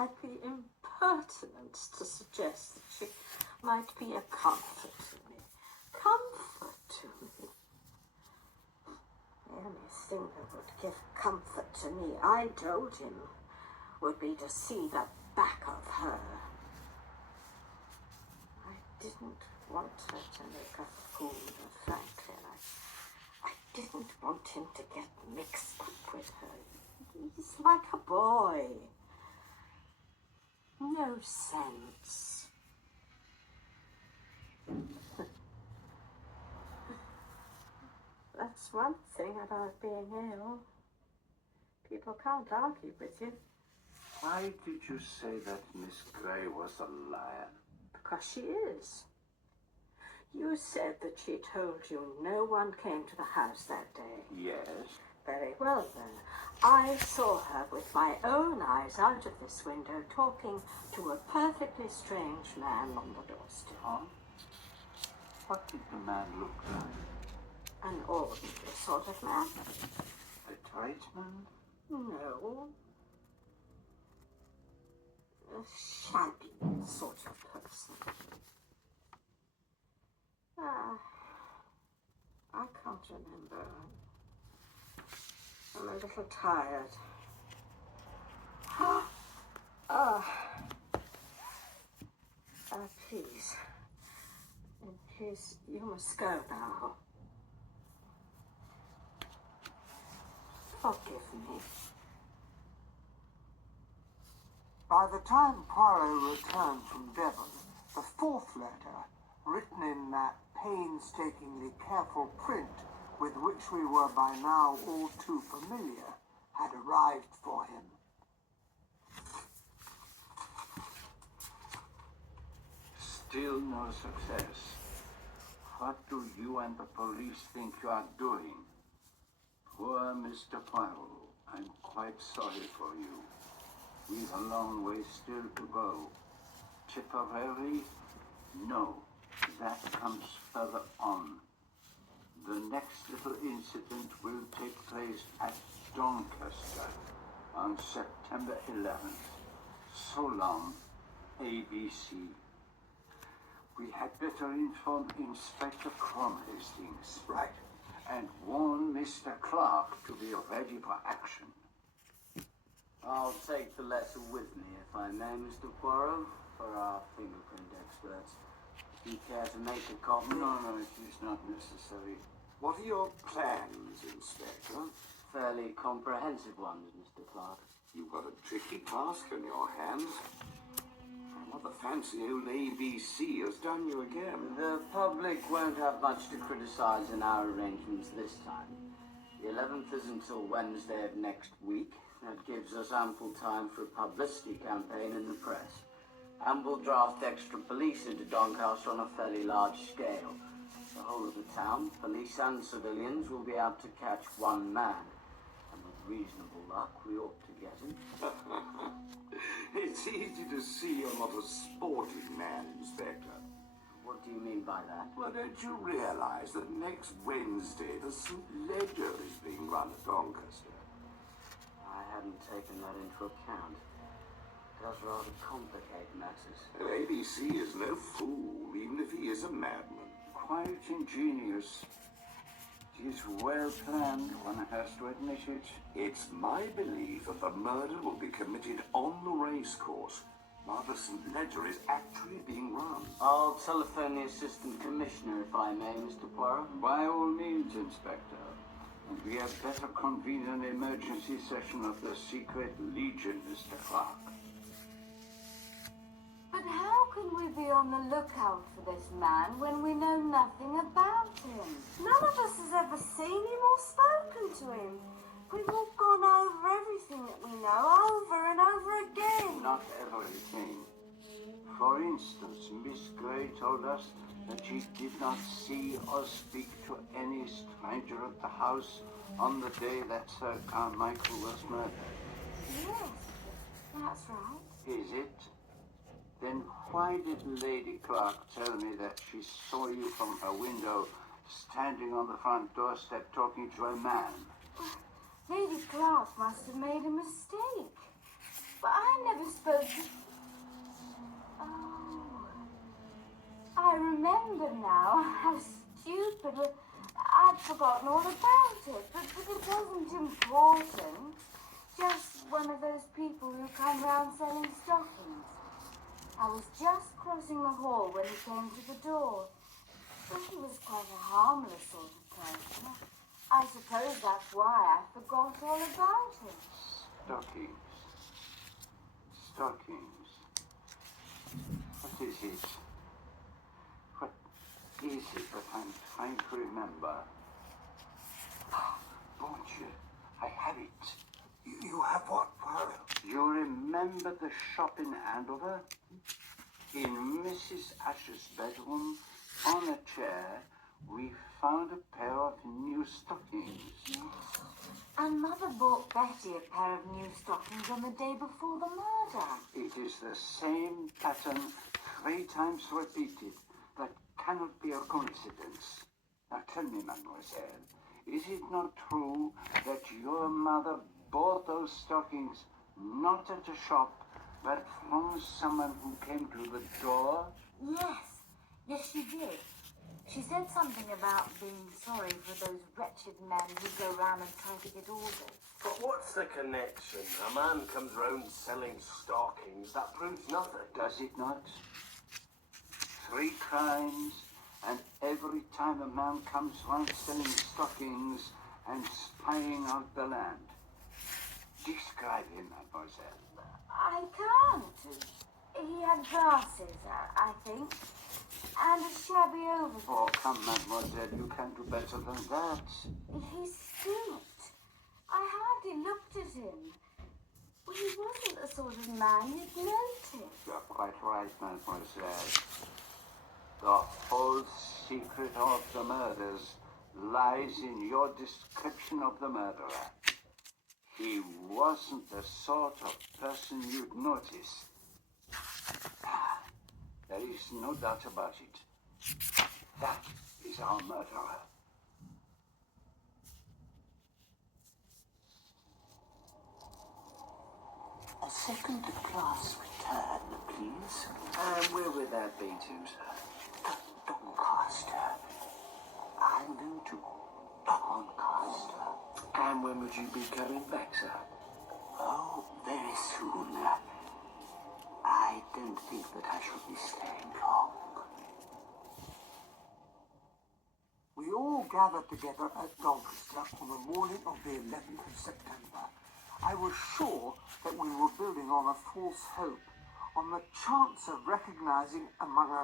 I'd be impertinent to suggest that she might be a comfort to me. Comfort to me? The only thing that would give comfort to me, I told him, would be to see the back of her. I didn't want her to make a fool of Franklin. I didn't want him to get mixed up with her. He's like a boy. No sense. That's one thing about being ill. People can't argue with you. Why did you say that Miss Gray was a liar? Because she is. You said that she told you no one came to the house that day. Yes. Very well, then. I saw her with my own eyes out of this window talking to a perfectly strange man on the doorstep. Huh? What did the man look like? An ordinary sort of man. A tradesman? No. A shabby sort of person. I can't remember. I'm a little tired. Please, you must go now. Forgive me. By the time Poirot returned from Devon, the fourth letter, written in that painstakingly careful print with which we were by now all too familiar, had arrived for him. Still no success. What do you and the police think you are doing? Poor Mr. Poirot, I'm quite sorry for you. We've a long way still to go. Tipperary? No, that comes further on. The next little incident will take place at Doncaster on September 11th. So long, ABC. We had better inform Inspector Cromhastings. Right. And warn Mr. Clark to be ready for action. I'll take the letter with me, if I may, Mr. Poirot, for our fingerprint experts. Do you care to make a copy? No, it is not necessary. What are your plans, Inspector? Fairly comprehensive ones, Mr. Clark. You've got a tricky task on your hands. What the fancy old ABC has done you again. The public won't have much to criticize in our arrangements this time. The 11th is until Wednesday of next week. That gives us ample time for a publicity campaign in the press. And we'll draft extra police into Doncaster on a fairly large scale. The whole of the town, police and civilians, will be able to catch one man. And with reasonable luck, we ought to get him. It's easy to see you're not a sporting man, Inspector. What do you mean by that? Well, don't you realize that next Wednesday the St. Ledger is being run at Doncaster? I hadn't taken that into account. It does rather complicate matters. And ABC is no fool, even if he is a madman. Quite ingenious. It is well planned, one has to admit it. It's my belief that the murder will be committed on the racecourse, while the St. Ledger is actually being run. I'll telephone the Assistant Commissioner, if I may, Mr. Poirot. By all means, Inspector. And we had better convene an emergency session of the Secret Legion, Mr. Clark. But how can we be on the lookout for this man when we know nothing about him? None of us has ever seen him or spoken to him. We've all gone over everything that we know over and over again. Not everything. For instance, Miss Gray told us that she did not see or speak to any stranger at the house on the day that Sir Carmichael was murdered. Yes, that's right. Is it? Then why did Lady Clark tell me that she saw you from her window, standing on the front doorstep talking to a man? Lady Clark must have made a mistake. But I never spoke to... Oh, I remember now. How stupid. I'd forgotten all about it, but it wasn't important. Just one of those people who come round selling stockings. I was just crossing the hall when he came to the door. But he was quite a harmless sort of person. I suppose that's why I forgot all about him. Stockings. Stockings. What is it? What is it that I'm trying to remember? Bon Dieu, I have it. You have what, Poirot? You remember the shop in Andover? In Mrs. Asher's bedroom, on a chair, we found a pair of new stockings. And Mother bought Betty a pair of new stockings on the day before the murder. It is the same pattern 3 times repeated. That cannot be a coincidence. Now tell me, mademoiselle, is it not true that your mother bought those stockings not at a shop, but from someone who came to the door? Yes, she did. She said something about being sorry for those wretched men who go round and try to get orders. But what's the connection? A man comes round selling stockings. That proves nothing. Does it not? 3 crimes, and every time a man comes round selling stockings and spying out the land. Describe him, mademoiselle. I can't. He had glasses, I think, and a shabby overcoat. Oh, come, mademoiselle, you can do better than that. He stooped. I hardly looked at him. He wasn't the sort of man you'd notice. You're quite right, mademoiselle. The whole secret of the murders lies in your description of the murderer. He wasn't the sort of person you'd notice. There is no doubt about it. That is our murderer. A second class return, please. And where would that be to, sir? Doncaster. I'm going to Doncaster. And when would you be coming back, sir? Oh, very soon. I don't think that I shall be staying long. We all gathered together at Doncaster on the morning of the 11th of September. I was sure that we were building on a false hope, on the chance of recognizing among our